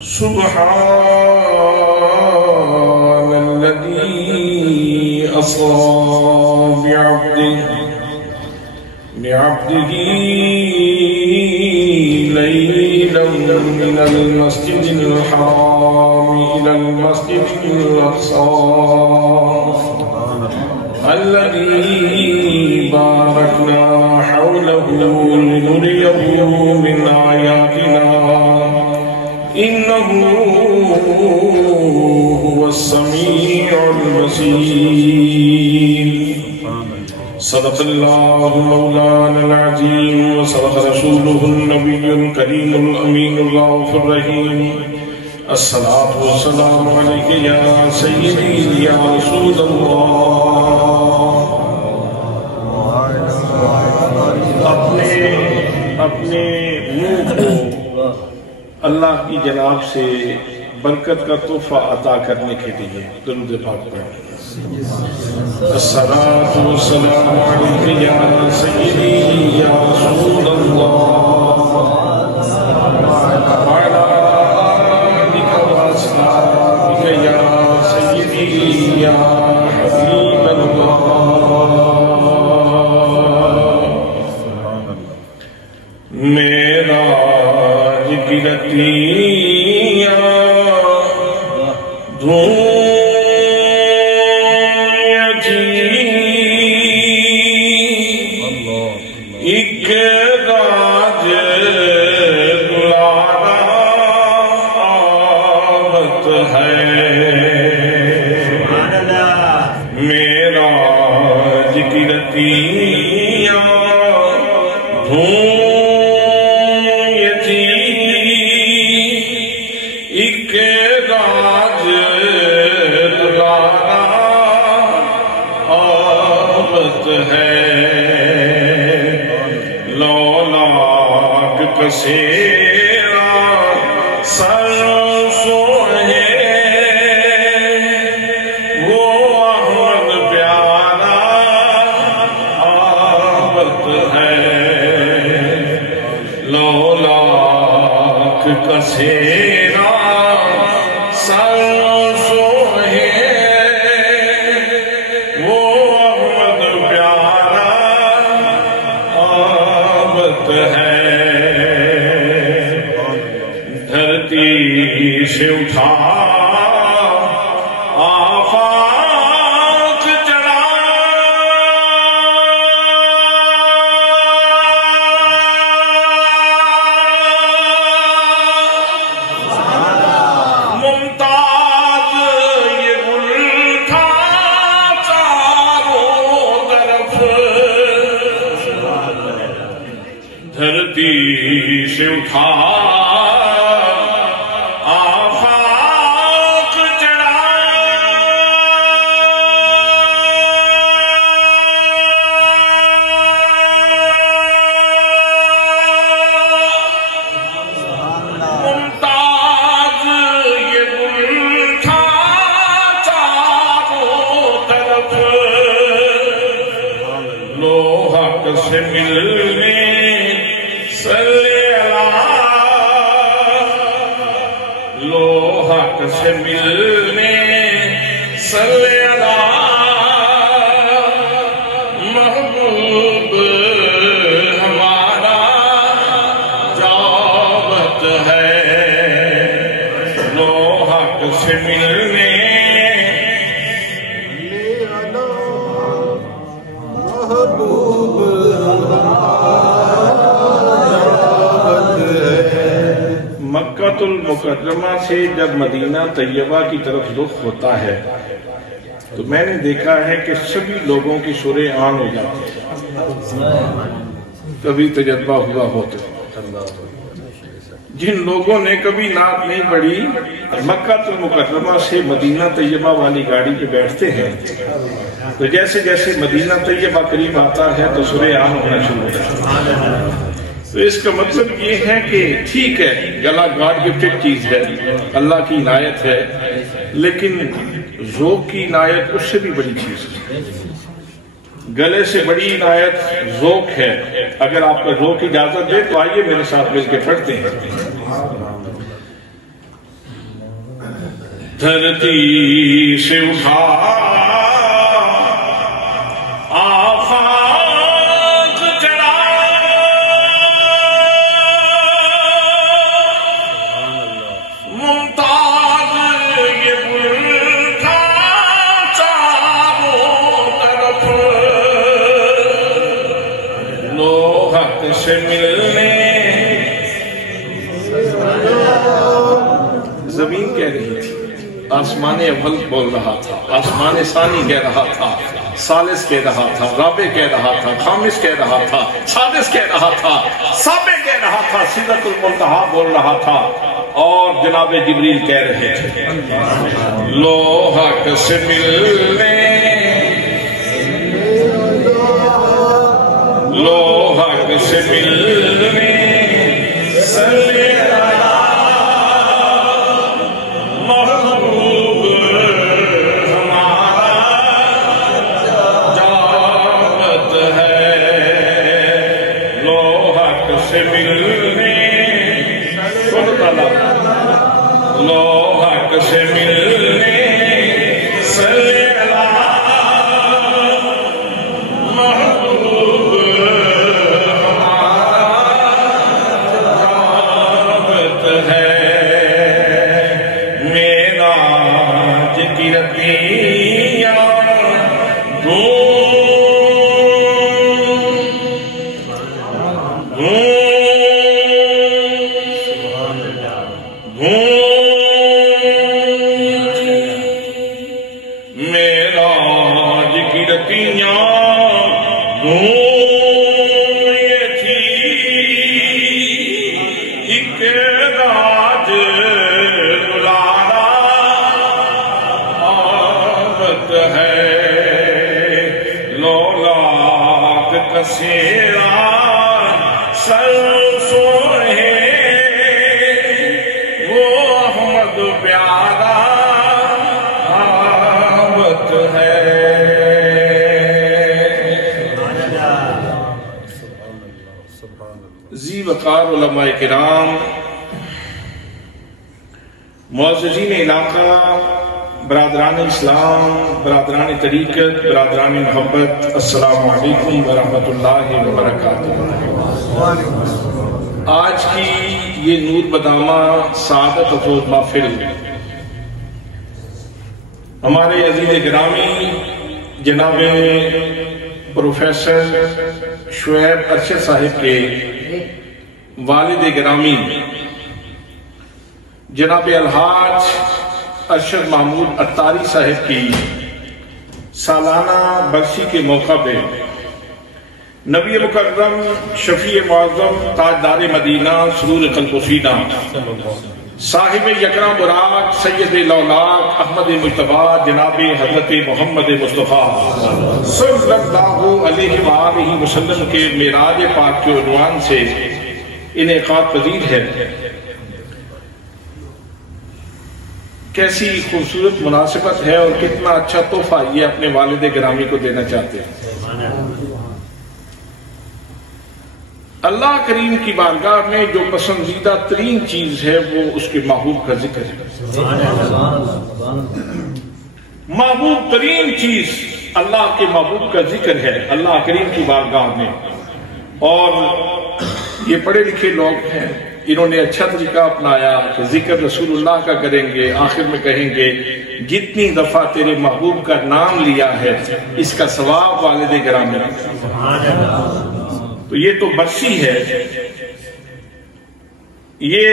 سبحان الذي أسرى بعبده ليلا من المسجد الحرام إلى المسجد الأقصى الذي باركنا حوله لنريه من آياتنا إنه هو السميع البصير. صدق الله مولانا العظيم وصدق رسوله النبي الكريم الأمين الرؤوف الرحيم. الصلاة والسلام عليك يا سيدي يا رسول الله. اپنے منہ کو اللہ کی جناب سے برکت کا تحفہ عطا کرنے کے لیے درود پاک پڑھیں. الصلاة والسلام علیک یا سیدی یا رسول اللہ وعلی آلک واصحابک یا سیدی یا حبیب اللہ. معراج کی رتیاں دھوئیں جی ایک راج دلارا آمد ہے. معراج کی رتیاں دھوئیں سیرا سر سوہے وہ احمد پیارا آمد ہے. لولاک کا سیرا سر سوہے وہ احمد پیارا آمد ہے. سے اٹھا آفاق چلا ممتاز یہ گل تھا چاروں طرف. دھرتی سے اٹھا سے ملنے صلی اللہ. لوحق سے ملنے صلی اللہ. محبوب ہمارا جاوت ہے. لوحق سے ملنے مکہ المکرمہ سے جب مدینہ طیبہ کی طرف رخ ہوتا ہے تو میں نے دیکھا ہے کہ سبھی لوگوں کی سریں عام ہو جاتی ہیں. کبھی تجربہ ہوا ہو تو جن لوگوں نے کبھی نعت نہیں پڑھی مکہ المکرمہ سے مدینہ طیبہ والی گاڑی پہ بیٹھتے ہیں تو جیسے جیسے مدینہ طیبہ قریب آتا ہے تو سریں عام ہونا شروع ہو جاتی ہیں. تو اس کا مطلب یہ ہے کہ ٹھیک ہے گلا گاڈ گفٹڈ چیز ہے، اللہ کی عنایت ہے، لیکن ذوق کی عنایت اس سے بھی بڑی چیز ہے. گلے سے بڑی عنایت ذوق ہے. اگر آپ کا ذوق اجازت دے تو آئیے میرے ساتھ مل کے پڑھتے ہیں. دھرتی سے اٹھا آفاق چڑھا ممتاز یہ ملک تھا چاروں طرف لو حق سے ملنے زمین کہہ رہی تھی، آسمان اول بول رہا تھا، آسمان ثانی کہہ رہا تھا، ثالث کہہ رہا تھا، رابع کہہ رہا تھا، خامس کہہ رہا تھا، سادس کہہ رہا تھا، سابع کہہ رہا تھا، سدرۃ المنتہا بول رہا تھا، اور جناب جبریل کہہ رہے تھے لو حق سے ملنے لو حق سے ملنے صلی علماء کرام، معززین علاقہ، برادران اسلام، برادران طریقت، برادران محبت، السلام علیکم ورحمۃ اللہ وبرکاتہ۔ آج کی یہ نور بدامہ سعادت افروز محفل ہمارے عزیز گرامی جناب پروفیسر شعیب ارشد صاحب کے والد گرامی جناب الحاج ارشد محمود اتاری صاحب کی سالانہ برسی کے موقع پہ نبی مکرم شفیع معظم تاجدار مدینہ سرور قلب و سینہ صاحب یکرم براق سید الاولاق احمد مجتبی جناب حضرت محمد مصطفیٰ صلی اللہ علیہ وآلہ وسلم کے معراج پاک کے عنوان سے انعقاد پذیر ہے۔ کیسی خوبصورت مناسبت ہے اور کتنا اچھا تحفہ یہ اپنے والد گرامی کو دینا چاہتے ہیں۔ اللہ کریم کی بارگاہ میں جو پسندیدہ ترین چیز ہے وہ اس کے محبوب کا ذکر ہے۔ محبوب ترین چیز اللہ کے محبوب کا ذکر ہے اللہ کریم کی بارگاہ میں۔ اور یہ پڑھے لکھے لوگ ہیں، انہوں نے اچھا طریقہ اپنایا کہ ذکر رسول اللہ کا کریں گے، آخر میں کہیں گے جتنی دفعہ تیرے محبوب کا نام لیا ہے اس کا ثواب والد گرامی۔ تو یہ تو برسی ہے، یہ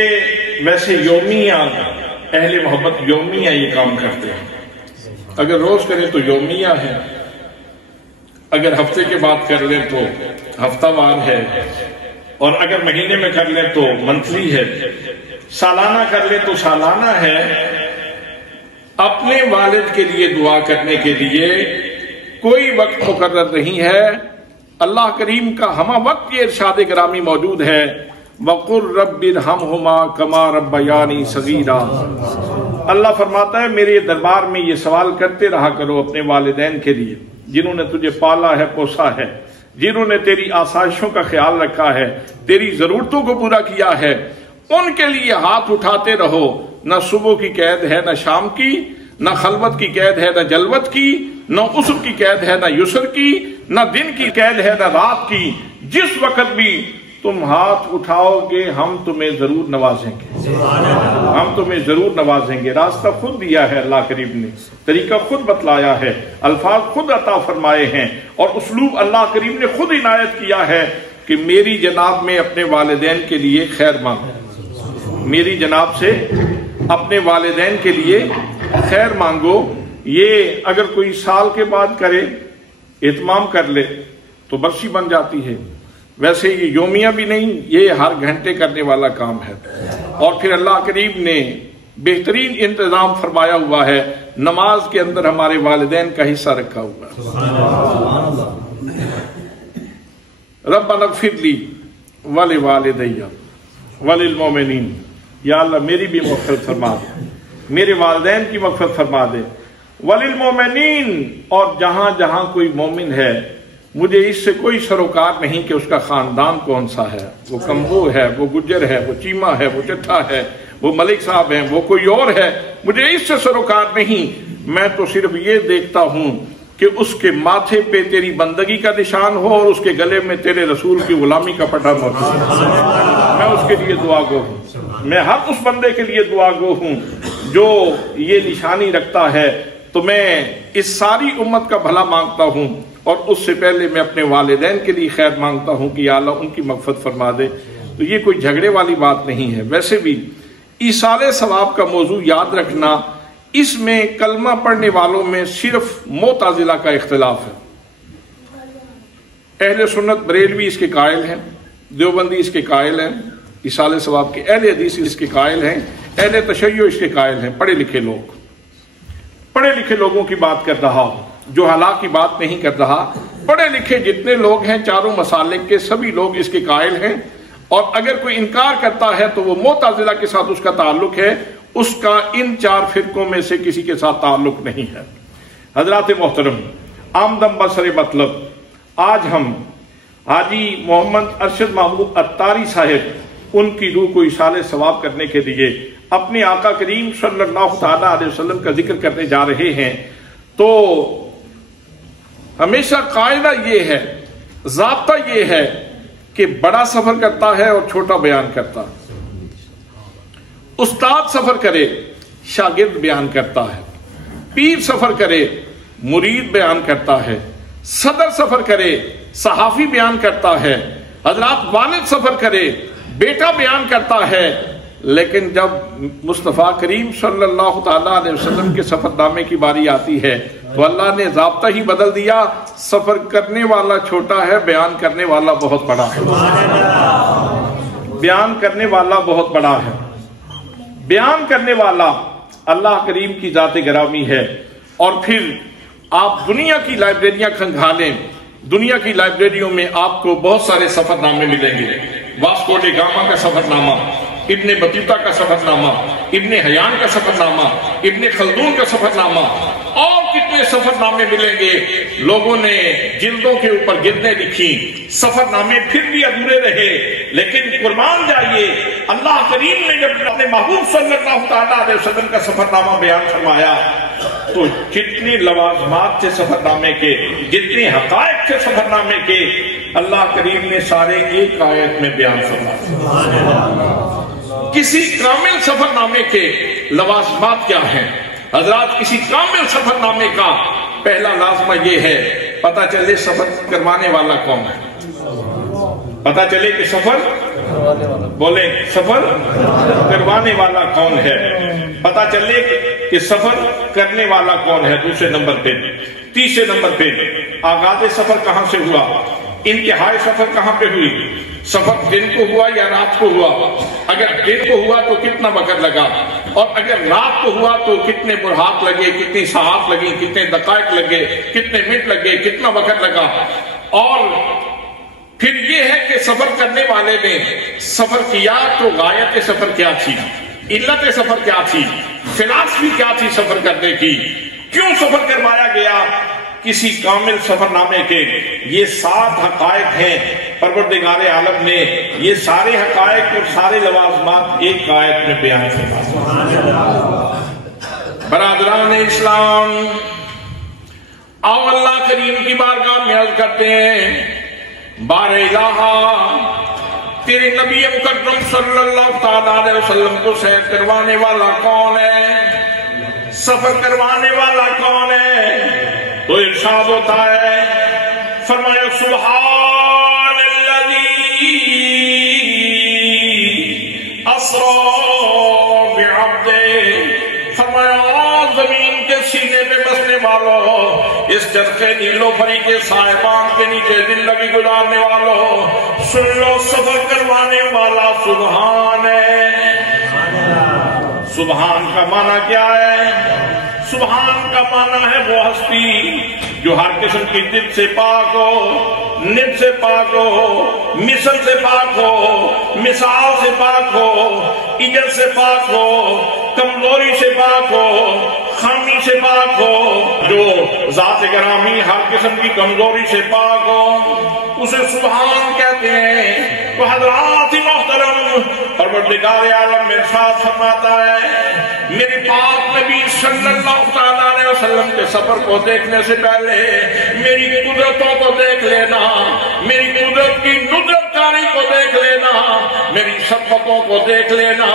ویسے یومیہ اہل محبت یومیہ یہ کام کرتے ہیں، اگر روز کریں تو یومیہ ہے، اگر ہفتے کے بعد کر لیں تو ہفتہ وار ہے، اور اگر مہینے میں کر لیں تو منتھلی ہے، سالانہ کر لیں تو سالانہ ہے۔ اپنے والد کے لیے دعا کرنے کے لیے کوئی وقت مقرر نہیں ہے۔ اللہ کریم کا ہمہ وقت یہ ارشاد گرامی موجود ہے وَقُلْ رَبِّ ارْحَمْهُمَا كَمَا رَبَّيَانِي صَغِيرًا۔ اللہ فرماتا ہے میرے دربار میں یہ سوال کرتے رہا کرو اپنے والدین کے لیے جنہوں نے تجھے پالا ہے، پوسا ہے، جنہوں نے تیری آسائشوں کا خیال رکھا ہے، تیری ضرورتوں کو پورا کیا ہے، ان کے لیے ہاتھ اٹھاتے رہو نہ صبح کی قید ہے نہ شام کی، نہ خلوت کی قید ہے نہ جلوت کی، نہ عسر کی قید ہے نہ یسر کی، نہ دن کی قید ہے نہ رات کی، جس وقت بھی تم ہاتھ اٹھاؤ گے ہم تمہیں ضرور نوازیں گے، ہم تمہیں ضرور نوازیں گے۔ راستہ خود دیا ہے اللہ کریم نے، طریقہ خود بتلایا ہے، الفاظ خود عطا فرمائے ہیں، اور اسلوب اللہ کریم نے خود عنایت کیا ہے کہ میری جناب میں اپنے والدین کے لیے خیر مانگو، میری جناب سے اپنے والدین کے لیے خیر مانگو۔ یہ اگر کوئی سال کے بعد کرے، اہتمام کر لے تو برسی بن جاتی ہے، ویسے یہ یومیہ بھی نہیں، یہ ہر گھنٹے کرنے والا کام ہے۔ اور پھر اللہ کریم نے بہترین انتظام فرمایا ہوا ہے، نماز کے اندر ہمارے والدین کا حصہ رکھا ہوا ہے۔ ربنا اغفر لی ولوالدی وللمؤمنین، یا اللہ میری بھی مغفرت فرما دے، میرے والدین کی مغفرت فرما دے، وللمؤمنین، اور جہاں جہاں کوئی مومن ہے مجھے اس سے کوئی سروکار نہیں کہ اس کا خاندان کون سا ہے، وہ کمبو ہے، وہ گجر ہے، وہ چیمہ ہے، وہ چٹھا ہے، وہ ملک صاحب ہیں، وہ کوئی اور ہے، مجھے اس سے سروکار نہیں۔ میں تو صرف یہ دیکھتا ہوں کہ اس کے ماتھے پہ تیری بندگی کا نشان ہو اور اس کے گلے میں تیرے رسول کی غلامی کا پٹا موجود ہے، میں اس کے لیے دعا گو ہوں، میں ہر اس بندے کے لیے دعا گو ہوں جو یہ نشانی رکھتا ہے۔ تو میں اس ساری امت کا بھلا مانگتا ہوں، اور اس سے پہلے میں اپنے والدین کے لیے خیر مانگتا ہوں کہ یا اللہ ان کی مغفرت فرما دے۔ تو یہ کوئی جھگڑے والی بات نہیں ہے۔ ویسے بھی ایصال ثواب کا موضوع یاد رکھنا، اس میں کلمہ پڑھنے والوں میں صرف معتزلہ کا اختلاف ہے۔ اہل سنت بریلوی اس کے قائل ہیں، دیوبندی اس کے قائل ہیں، ایصال ثواب کے اہل حدیث اس کے قائل ہیں، اہل تشیع اس کے قائل ہیں۔ پڑھے لکھے لوگ، پڑھے لکھے لوگوں کی بات کر رہا ہوں، جو حالات کی بات نہیں کر رہا۔ پڑھے لکھے جتنے لوگ ہیں چاروں مسالک کے، سبھی لوگ اس کے قائل ہیں، اور اگر کوئی انکار کرتا ہے تو وہ معتزلہ کے ساتھ اس کا تعلق ہے، اس کا ان چار فرقوں میں سے کسی کے ساتھ تعلق نہیں ہے۔ حضرات محترم، آمدم بسر مطلب، آج ہم حاجی محمد ارشد محمود اتاری صاحب، ان کی روح کو ایصال ثواب کرنے کے لیے اپنے آقا کریم صلی اللہ تعالی علیہ وسلم کا ذکر کرنے جا رہے ہیں۔ تو ہمیشہ قاعدہ یہ ہے، ضابطہ یہ ہے کہ بڑا سفر کرتا ہے اور چھوٹا بیان کرتا ہے، استاد سفر کرے شاگرد بیان کرتا ہے، پیر سفر کرے مرید بیان کرتا ہے، صدر سفر کرے صحافی بیان کرتا ہے، حضرات والد سفر کرے بیٹا بیان کرتا ہے۔ لیکن جب مصطفیٰ کریم صلی اللہ تعالیٰ علیہ وسلم کے سفر نامے کی باری آتی ہے تو اللہ نے ضابطہ ہی بدل دیا، سفر کرنے والا چھوٹا ہے، بیان کرنے والا بہت بڑا ہے، بیان کرنے والا بہت بڑا ہے۔ بیان کرنے والا اللہ کریم کی ذات گرامی ہے۔ اور پھر آپ دنیا کی لائبریریاں کھنگالیں، دنیا کی لائبریریوں میں آپ کو بہت سارے سفر نامے ملیں گے، واسکو ڈی گاما کا سفر نامہ، ابن بطوطہ کا سفر نامہ، ابن حیان کا سفر نامہ، ابن خلدون کا سفر نامہ، اور کتنے سفر نامے ملیں گے۔ لوگوں نے جلدوں کے اوپر گردیں لکھی، سفر نامے پھر بھی ادھورے رہے، لیکن قربان جائیے اللہ کریم نے جب اپنے محبوب صلی اللہ تعالیٰ علیہ وسلم کا سفر نامہ بیان فرمایا تو جتنے لوازمات تھے سفر نامے کے، جتنے حقائق تھے سفر نامے کے، اللہ کریم نے سارے ایک آیت میں بیان فرمایا۔ کسی کامل سفر نامے کے لوازمات کیا ہیں؟ حضرات، کسی کامل سفر نامے کا پہلا لازمہ یہ ہے، پتہ چلے سفر کروانے والا کون ہے، پتہ چلے کہ سفر، بولیں سفر کروانے والا کون ہے، پتہ چلے کہ سفر کرنے والا کون ہے۔ دوسرے نمبر پہ، تیسرے نمبر پہ، آغاز سفر کہاں سے ہوا، انتہائی سفر کہاں پہ ہوئی، سفر دن کو ہوا یا رات کو ہوا، اگر دن کو ہوا تو کتنا وقت لگا، اور اگر رات کو ہوا تو کتنے برہات لگے، کتنی ساعات لگی، کتنے دقائق لگے، کتنے منٹ لگے، کتنا وقت لگا۔ اور پھر یہ ہے کہ سفر کرنے والے نے سفر کیا تو غایت سفر کیا تھی، علت سفر کیا تھی، فلسفی کیا تھی سفر کرنے کی، کیوں سفر کروایا گیا، کسی کامل سفر نامے کے یہ 7 حقائق ہیں پروردگار عالم نے یہ سارے حقائق اور سارے لوازمات ایک آیت میں بیان فرمائے۔ برادران اسلام، آؤ اللہ کریم کی بارگاہ میں عرض کرتے ہیں، بار الہ تیرے نبی مکرم صلی اللہ تعالیٰ علیہ وسلم کو سیر کروانے والا کون ہے، سفر کروانے والا کون ہے؟ تو ارشاد ہوتا ہے، فرمایا سبحان الذی اسری بعبدہ، فرمایا زمین کے سینے پہ بسنے والوں، اس چرخے نیلو پری کے سائبان کے نیچے زندگی گزارنے والوں، سن لو سفر کروانے والا سبحان ہے۔ سبحان کا معنی کیا ہے؟ سبحان کا معنی ہے وہ ہستی جو ہر قسم کی ضد سے پاک ہو، نب سے پاک ہو، مثل سے پاک ہو، مثال سے پاک ہو، عجز سے پاک ہو، کمزوری سے پاک ہو، خامی سے پاک ہو، جو ذات گرامی ہر قسم کی کمزوری سے پاک ہو، اسے سبحان کہتے ہیں۔ تو حضرات محترم، پروردگار عالم میں ارشاد فرماتا ہے، میرے پاک نبی صلی اللہ تعالیٰ علیہ وسلم کے سفر کو دیکھنے سے پہلے میری قدرتوں کو دیکھ لینا، میری قدرت کی ندرت کاری کو دیکھ لینا، میری شفقتوں کو دیکھ لینا،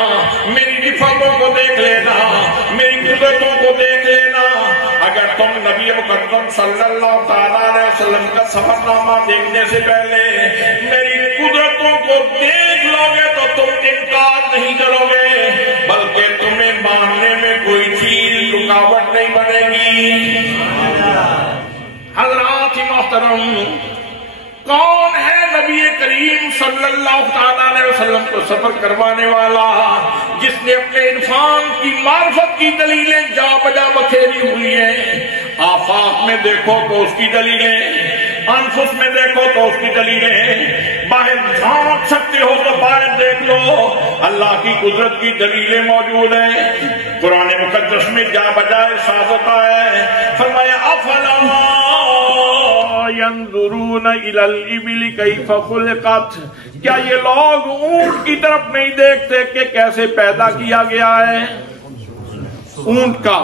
میری رفعتوں کو دیکھ لینا، میری قدرتوں کو دیکھ لینا۔ اگر تم نبی مکرم صلی اللہ تعالیٰ علیہ وسلم کا سفر نامہ دیکھنے سے پہلے میری قدرتوں کو دیکھ لو گے تو تم انکار نہیں کرو گے، بلکہ تمہیں ماننے میں کوئی چیز رکاوٹ نہیں بنے گی۔ حضرات محترم، کون ہے نبی کریم صلی اللہ تعالیٰ علیہ وسلم کو سفر کروانے والا جس نے اپنے عرفان کی معرفت کی دلیلیں جا بجا بکھیری ہوئی ہیں؟ آفاق میں دیکھو تو اس کی دلیلیں، انفس میں دیکھو تو اس کی دلیلیں، باہر جھانک سکتے ہو تو باہر دیکھ لو، اللہ کی قدرت کی دلیلیں موجود ہیں۔ قرآن مقدس میں جا بجا ارشاد ہوتا ہے، فرمایا افلا ينظرون الى الابل كيف خلقت، کیا یہ لوگ اونٹ کی طرف نہیں دیکھتے کہ کیسے پیدا کیا گیا ہے؟ اونٹ کا،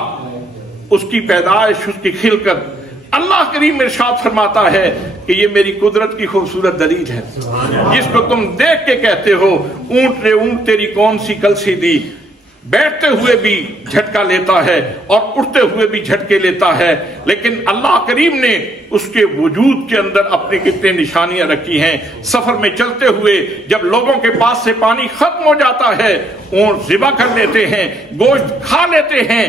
اس کی پیدائش، اس کی خلقت، اللہ کریم ارشاد فرماتا ہے کہ یہ میری قدرت کی خوبصورت دلیل ہے، جس کو تم دیکھ کے کہتے ہو اونٹ نے اونٹ تیری کون سی کلسی دی، بیٹھتے ہوئے بھی جھٹکا لیتا ہے اور اٹھتے ہوئے بھی جھٹکے لیتا ہے، لیکن اللہ کریم نے اس کے وجود کے اندر اپنی کتنے نشانیاں رکھی ہیں۔ سفر میں چلتے ہوئے جب لوگوں کے پاس سے پانی ختم ہو جاتا ہے، اونٹ ذبح کر لیتے ہیں، گوشت کھا لیتے ہیں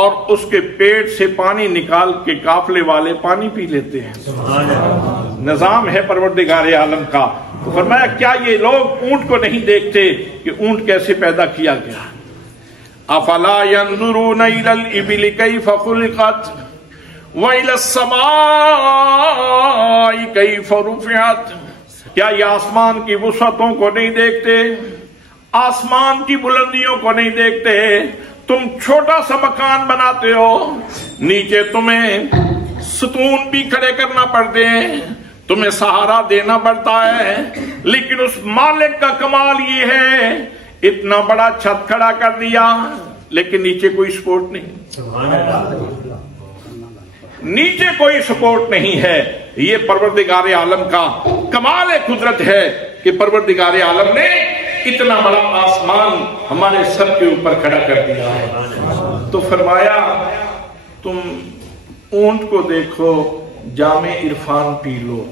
اور اس کے پیٹ سے پانی نکال کے قافلے والے پانی پی لیتے ہیں۔ نظام ہے پروردگار عالم کا۔ تو فرمایا کیا یہ لوگ اونٹ کو نہیں دیکھتے کہ اونٹ کیسے پیدا کیا گیا؟ افلا ينظرون الى الابل كيف خلقت والى السماء كيف رفعت، کیا یہ آسمان کی وسعتوں کو نہیں دیکھتے، آسمان کی بلندیوں کو نہیں دیکھتے؟ تم چھوٹا سا مکان بناتے ہو، نیچے تمہیں ستون بھی کھڑے کرنا پڑتے ہیں، تمہیں سہارا دینا پڑتا ہے، لیکن اس مالک کا کمال یہ ہے اتنا بڑا چھت کھڑا کر دیا لیکن نیچے کوئی سپورٹ نہیں، نیچے کوئی سپورٹ نہیں ہے۔ یہ پروردگار عالم کا کمال قدرت ہے کہ پروردگار عالم نے اتنا بڑا آسمان ہمارے سر کے اوپر کھڑا کر دیا ہے۔ تو فرمایا تم اونٹ کو دیکھو، جام عرفان پی لو۔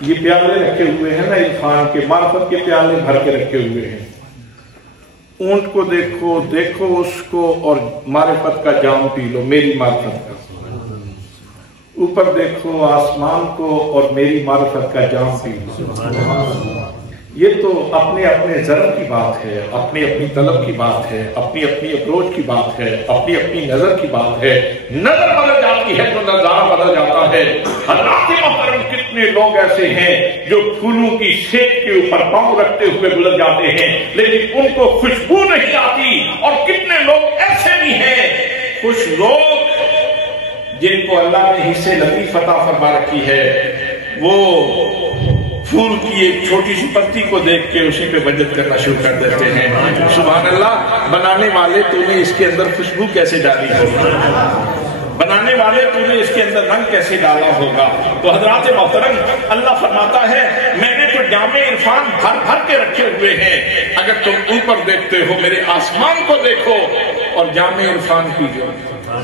یہ پیالے رکھے ہوئے ہیں نا عرفان کے، معرفت کے پیالے بھر کے رکھے ہوئے ہیں۔ اونٹ کو دیکھو، دیکھو اس کو اور معرفت کا جام پی لو، میری معرفت کا۔ اوپر دیکھو آسمان کو اور میری معرفت کا جام پی لو۔ یہ تو اپنے اپنے ذرم کی بات ہے، اپنی اپنی طلب کی بات ہے، اپنی اپنی اپروچ کی بات ہے، اپنی اپنی نظر کی بات ہے۔ نظر بدل جاتی ہے تو نظارہ بدل جاتا ہے۔ حضرات محترم، کتنے لوگ ایسے ہیں جو پھولوں کی شیپ کے اوپر پاؤں رکھتے ہوئے گزر جاتے ہیں لیکن ان کو خوشبو نہیں آتی، اور کتنے لوگ ایسے بھی ہیں، کچھ لوگ جن کو اللہ نے حصے لطیف عطا فرما رکھی ہے، وہ پھول کی ایک چھوٹی سی پتی کو دیکھ کے اسی پہ بجت کرنا شروع کر دیتے ہیں۔ سبحان اللہ، بنانے والے تو نے اس کے اندر خوشبو کیسے ڈالی ہوگا، بنانے والے تو نے اس کے اندر رنگ کیسے ڈالا ہوگا۔ تو حضرات محترم، اللہ فرماتا ہے میں نے تو جام عرفان بھر بھر کے رکھے ہوئے ہیں، اگر تم اوپر دیکھتے ہو میرے آسمان کو دیکھو اور جام عرفان پی لو،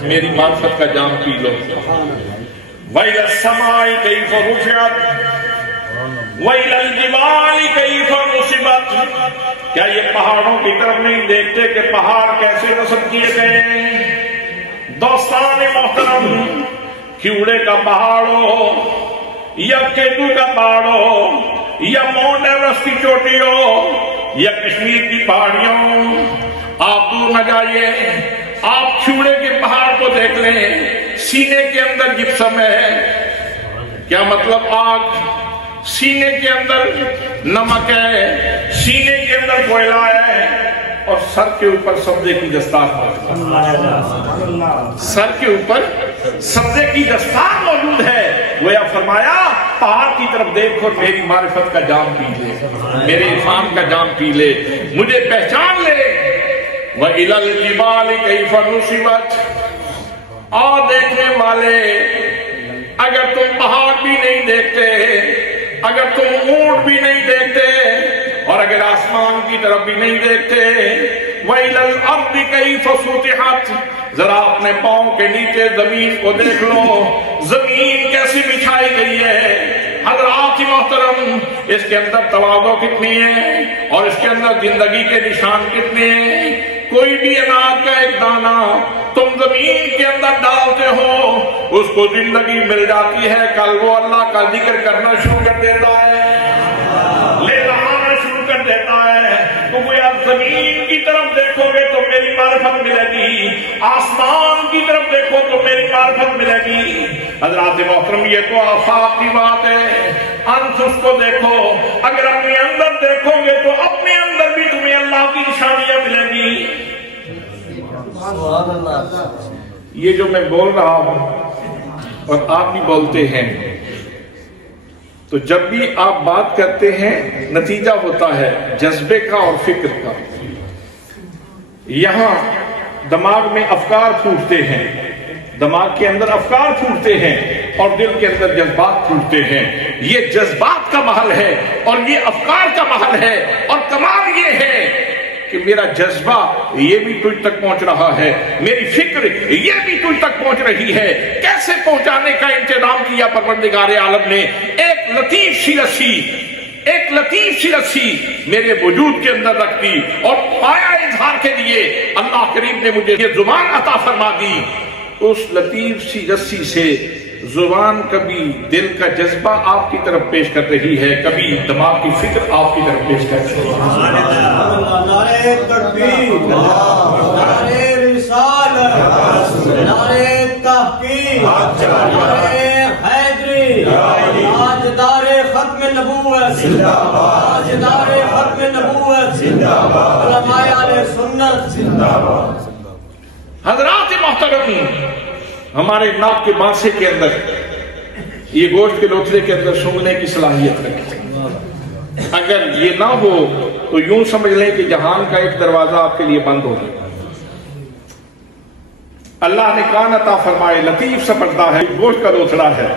میری معرفت کا جام پی لو۔ وَإِلَى السَّمَاءِ كَيْفَ رُفِعَتْ وَإِلَى الْجِبَالِ كَيْفَ نُصِبَتْ، کیا یہ پہاڑوں کی طرف نہیں دیکھتے کہ پہاڑ کیسے نصب کیے گئے؟ دوستان محترم، کیوڑے کا پہاڑ ہو یا کیٹو کا پہاڑ ہو یا ماؤنٹ ایورسٹ کی چوٹی ہو یا کشمیر کی پہاڑیاں ہوں، آپ دور نہ جائیے، آپ کیوڑے کے پہاڑ کو دیکھ لیں، سینے کے اندر جپسم ہے، کیا مطلب آگ، سینے کے اندر نمک ہے، سینے کے اندر کوئلہ ہے، اور سر کے اوپر سبزے کی دستار موجود ہے، سر کے اوپر سبزے کی دستار موجود ہے۔ گویا فرمایا پہاڑ کی طرف دیکھو، میری معرفت کا جام پی لے، میرے عرفان کا جام پی لے، مجھے پہچان لے۔ وَإِلَى الْجِبَالِ كَيْفَ نُصِبَتْ، اور دیکھنے والے اگر تم پہاڑ بھی نہیں دیکھتے، اگر تم اونٹ بھی نہیں دیکھتے، اور اگر آسمان کی طرف بھی نہیں دیکھتے، وَإِلَى الْأَرْضِ كَيْفَ سُطِحَتْ، ذرا اپنے پاؤں کے نیچے زمین کو دیکھ لو، زمین کیسی بچھائی گئی ہے۔ حضرات محترم، اس کے اندر تواضع کتنی ہے اور اس کے اندر زندگی کے نشان کتنے ہیں۔ کوئی بھی اناج کا ایک دانہ تم زمین کے اندر ڈالتے ہو، اس کو زندگی مل جاتی ہے، کل وہ اللہ کا ذکر کرنا شروع کر دیتا ہے، دیتا ہے۔ تو گویا زمین کی طرف دیکھو گے تو میری معرفت ملے گی، آسمان کی طرف دیکھو تو میری معرفت ملے گی۔ حضرات محترم، یہ تو آفاق کی بات ہے، انفس کو دیکھو، اگر اپنے اندر دیکھو گے تو اپنے اندر بھی تمہیں اللہ کی نشانیاں ملیں گی۔ یہ جو میں بول رہا ہوں اور آپ بھی بولتے ہیں، تو جب بھی آپ بات کرتے ہیں نتیجہ ہوتا ہے جذبے کا اور فکر کا۔ یہاں دماغ میں افکار پھوٹتے ہیں، دماغ کے اندر افکار پھوٹتے ہیں اور دل کے اندر جذبات پھوٹتے ہیں۔ یہ جذبات کا محل ہے اور یہ افکار کا محل ہے، اور کمال یہ ہے کہ میرا جذبہ یہ بھی تجھ تک پہنچ رہا ہے، میری فکر یہ بھی تجھ تک پہنچ رہی ہے۔ کیسے پہنچانے کا انتظام کیا پروردگار عالم نے؟ ایک لطیف سی رسی میرے وجود کے اندر رکھ دی، اور پایا اظہار کے لیے اللہ کریم نے مجھے یہ زبان عطا فرما دی۔ اس لطیف سی رسی سے زبان کبھی دل کا جذبہ آپ کی طرف پیش کر رہی ہے، کبھی دماغ کی فکر آپ کی طرف پیش کر رہی ہے۔ نعرہ تکبیر، نعرہ رسالت، نعرہ تحقیق، نعرہ حیدری، تاجدار ختم نبوت، تاجدار ختم نبوت، علماء اہل سنت۔ حضرات محترم، ہمارے ناک کے بانسے کے اندر، یہ گوشت کے لوتھڑے کے اندر سونگنے کی صلاحیت رکھتی، اگر یہ نہ ہو تو یوں سمجھ لیں کہ جہان کا ایک دروازہ آپ کے لیے بند ہو گیا۔ اللہ نے کان عطا فرمائے، لطیف سا پردہ ہے، گوشت کا لوتھڑا ہے،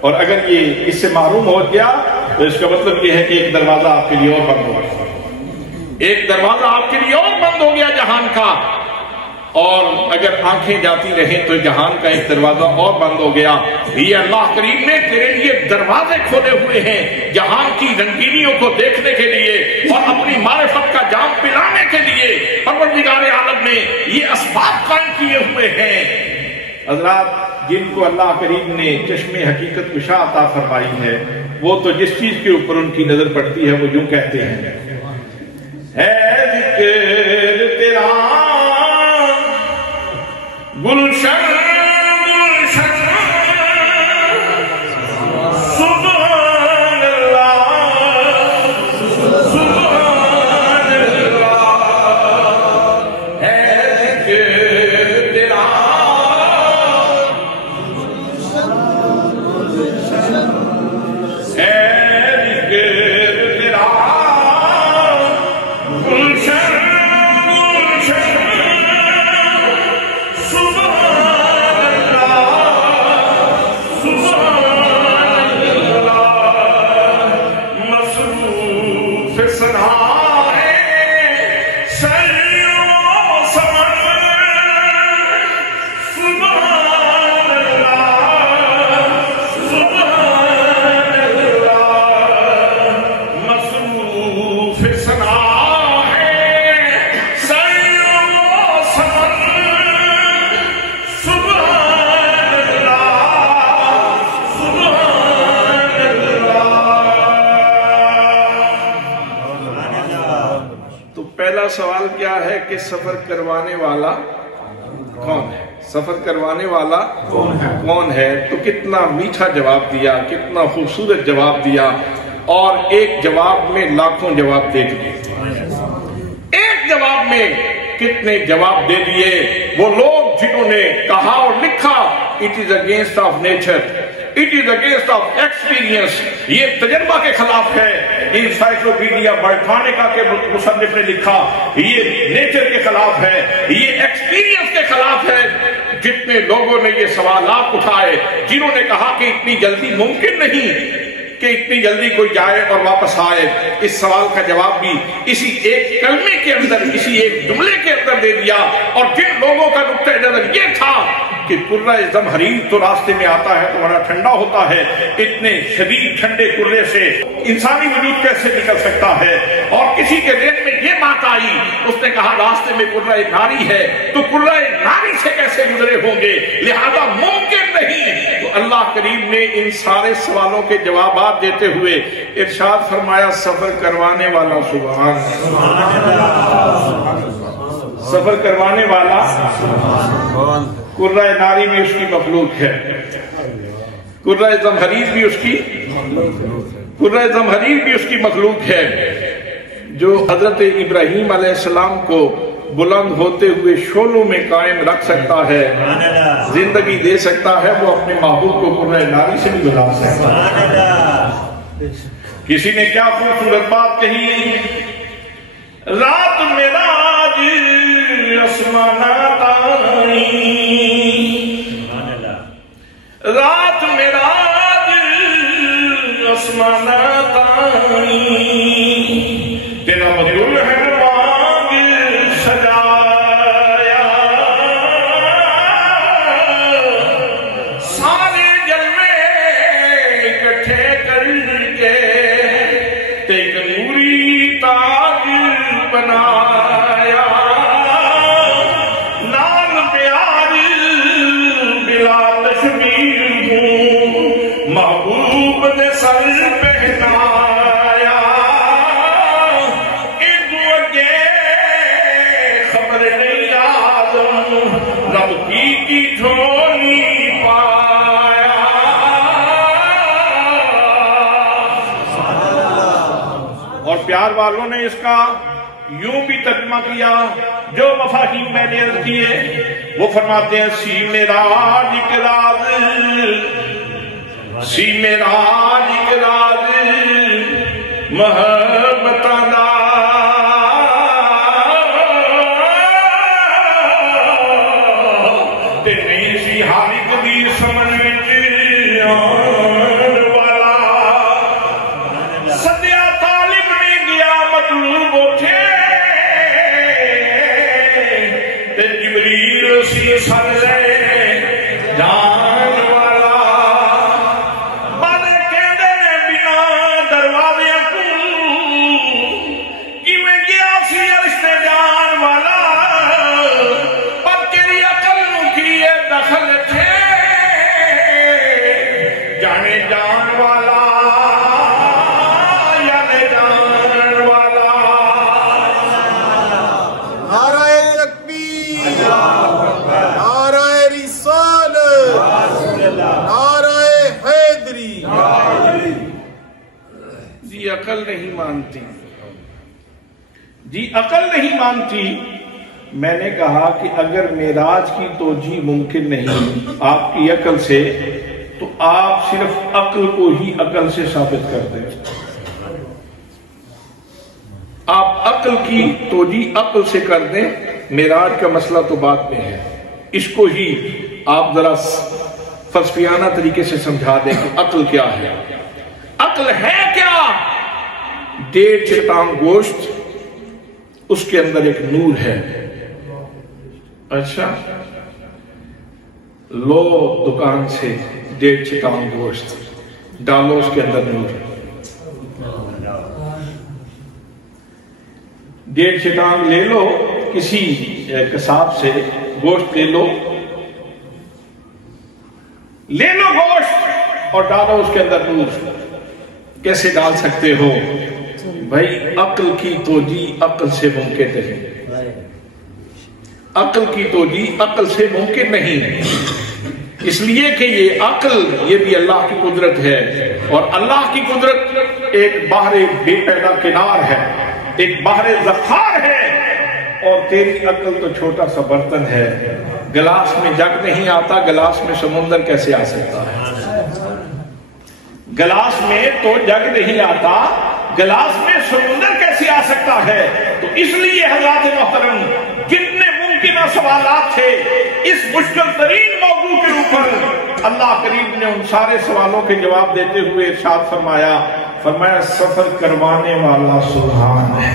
اور اگر یہ اس سے محروم ہو گیا تو اس کا مطلب یہ ہے کہ ایک دروازہ آپ کے لیے اور بند ہو گیا، ایک دروازہ آپ کے لیے اور بند ہو گیا جہان کا۔ اور اگر آنکھیں جاتی رہیں تو جہان کا ایک دروازہ اور بند ہو گیا۔ یہ اللہ کریم نے تیرے لیے دروازے کھولے ہوئے ہیں جہان کی رنگینیوں کو دیکھنے کے لیے اور اپنی معرفت کا جام پلانے کے لیے۔ پروردگار عالم نے یہ اسباب قائم کیے ہوئے ہیں۔ حضرات، جن کو اللہ کریم نے چشم حقیقت کشا عطا فرمائی ہے، وہ تو جس چیز کے اوپر ان کی نظر پڑتی ہے وہ یوں کہتے ہیں، ہے ذکر تیرا گلشن گلشن، سبحان اللہ سبحان اللہ، ہے ذکر تیرا کہ سفر کروانے والا کون ہے؟ سفر کروانے والا کون ہے؟ تو کتنا میٹھا جواب دیا، کتنا خوبصورت جواب دیا، اور ایک جواب میں لاکھوں جواب دے دیے۔ ایک جواب میں کتنے جواب دے دیے وہ لوگ جنہوں نے کہا اور لکھا it is against of nature, it is against of experience، یہ تجربہ کے خلاف ہے۔ انسائکلوپیڈیا برٹانیکا کے مصنف نے لکھا یہ نیچر کے خلاف ہے، یہ ایکسپیرینس کے خلاف ہے۔ جتنے لوگوں نے یہ سوالات اٹھائے، جنہوں نے کہا کہ اتنی جلدی ممکن نہیں کہ اتنی جلدی کوئی جائے اور واپس آئے، اس سوال کا جواب بھی اسی ایک کلمے کے اندر، اسی ایک جملے کے اندر دے دیا۔ اور جن لوگوں کا نقطہ نظر یہ تھا کہ کرہ زمہریر تو راستے میں آتا ہے تو بڑا ٹھنڈا ہوتا ہے، اتنے شدید ٹھنڈے کرے سے انسانی وجود کیسے نکل سکتا ہے؟ اور کسی کے ذہن میں یہ بات آئی، اس نے کہا راستے میں کرہ ناری ہے تو کرہ ناری سے کیسے گزرے ہوں گے، لہذا ممکن نہیں۔ تو اللہ کریم نے ان سارے سوالوں کے جوابات دیتے ہوئے ارشاد فرمایا سفر کروانے والا سبحان اللہ، سفر کروانے والا کرہ ناری بھی اس کی مخلوق ہے، کرہ زمہریر بھی اس کی کرہ زمہریر بھی اس کی مخلوق ہے۔ جو حضرت ابراہیم علیہ السلام کو بلند ہوتے ہوئے شعلوں میں قائم رکھ سکتا ہے، زندگی دے سکتا ہے، وہ اپنے محبوب کو کرہ ناری سے بھی بلا سکتا ہے۔ کسی نے کیا خوبصورت بات کہی، رات معراج آسمانہ تانی، رات معراج آسمانہ تانی، تیرا مدعو ہے مانگ سجایا، سارے جلوے اکٹھے کر کے ایک نوری تاج بنایا، نام پیار بلا تشبیر ہوں، محبوب نے سر پہنایا، ایک وگے خبر نہیں آدم رب کی جھولی پایا۔ اور پیار والوں نے اس کا یوں بھی ترجمہ کیا، جو مفاہیم میں نے عرض کیے وہ فرماتے ہیں سی معراج ایک راز، سی معراج ایک راز محبتاں دا، تے نہیں سی ہر ایک دی سمجھ وچ آن والا، سدیا طالب نہیں گیا مطلوب اٹھے، تے جبریل سی سر لے جان والا، بادے کہندے نے بنا دروازے کیویں گیا سی عرش تے جان والا، پر تیری عقل نو کی ہے دخل تھے جانے جان والا، یانے جان والا۔ نعرہ تکبیر، نعرہ رسالت، نعرہ حیدری۔ جی عقل نہیں مانتی، جی عقل نہیں مانتی۔ میں نے کہا کہ اگر معراج کی توجیہ ممکن نہیں آپ کی عقل سے، تو آپ صرف عقل کو ہی عقل سے ثابت کر دیں۔ آپ عقل کی توجیہ عقل سے کر دیں، معراج کا مسئلہ تو بات میں ہے، اس کو ہی آپ ذرا فلسفیانہ طریقے سے سمجھا دیں کہ عقل کیا ہے۔ عقل ہے کیا؟ 1.5 چٹان گوشت، اس کے اندر ایک نور ہے۔ اچھا لو دکان سے 1.5 چٹان گوشت، ڈالو اس کے اندر نور، 1.5 چٹان لے لو کسی قصاب سے، گوشت لے لو گوشت اور ڈالو اس کے اندر نور۔ کیسے ڈال سکتے ہو بھائی؟ عقل کی توجیہ عقل سے ممکن ہے۔ عقل کی توجیہ عقل سے ممکن نہیں ہے، اس لیے کہ یہ عقل یہ بھی اللہ کی قدرت ہے، اور اللہ کی قدرت ایک بحر بے پیدا کنار ہے، ایک بحر ذخار ہے، اور تیری عقل تو چھوٹا سا برتن ہے، گلاس میں جگ نہیں آتا، گلاس میں سمندر کیسے آ سکتا ہے؟ گلاس میں تو جگ نہیں آتا، گلاس میں سمندر کیسے آ سکتا ہے؟ تو اس لیے حضرات محترم کتنے ممکنہ سوالات تھے اس مشکل ترین موضوع کے اوپر، اللہ کریم نے ان سارے سوالوں کے جواب دیتے ہوئے ارشاد فرمایا سفر کروانے والا سبحان ہے،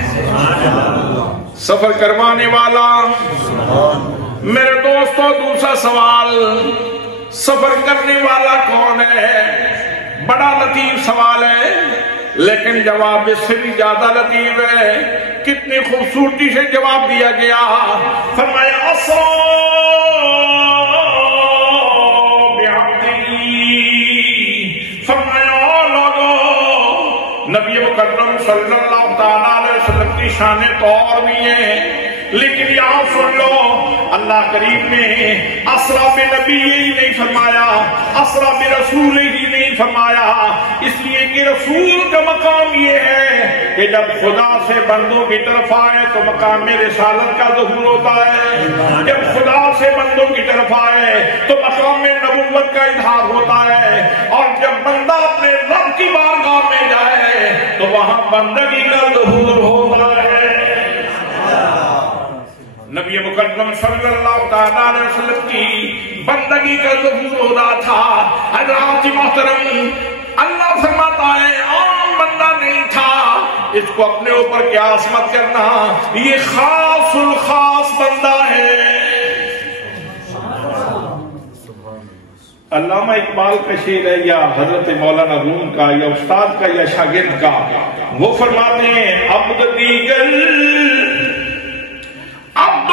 سفر کروانے والا۔ میرے دوستوں دوسرا سوال، سفر کرنے والا کون ہے؟ بڑا لطیف سوال ہے، لیکن جواب اس سے بھی زیادہ لطیف ہے، کتنی خوبصورتی سے جواب دیا گیا۔ فرمایا نبی مکرم صلی اللہ تعالیٰ علیہ وسلم کی شان تو اور بھی ہے، لیکن یہاں سن لو اللہ کریم نے اسرا بنبی ہی نہیں فرمایا، اسرا برسول ہی نہیں فرمایا، اس لیے کہ رسول کا مقام یہ ہے کہ جب خدا سے بندوں کی طرف آئے تو مقام رسالت کا ظہور ہوتا ہے، جب خدا سے بندوں کی طرف آئے تو مقام نبوت کا اظہار ہوتا ہے، اور جب بندہ اپنے رب کی بارگاہ میں جائے تو وہاں بندگی کا ظہور ہوتا ہے۔ نبی مکرم صلی اللہ علیہ وسلم کی بندگی کا ظہور ہو رہا تھا۔ حضرات محترم اللہ فرماتا ہے عام بندہ نہیں تھا، اس کو اپنے اوپر قیاس مت کرنا، یہ خاص الخاص بندہ ہے۔ علامہ اقبال کا شعر ہے یا حضرت مولانا روم کا یا استاد کا یا شاگرد کا، وہ فرماتے ہیں عبد دیگر عبد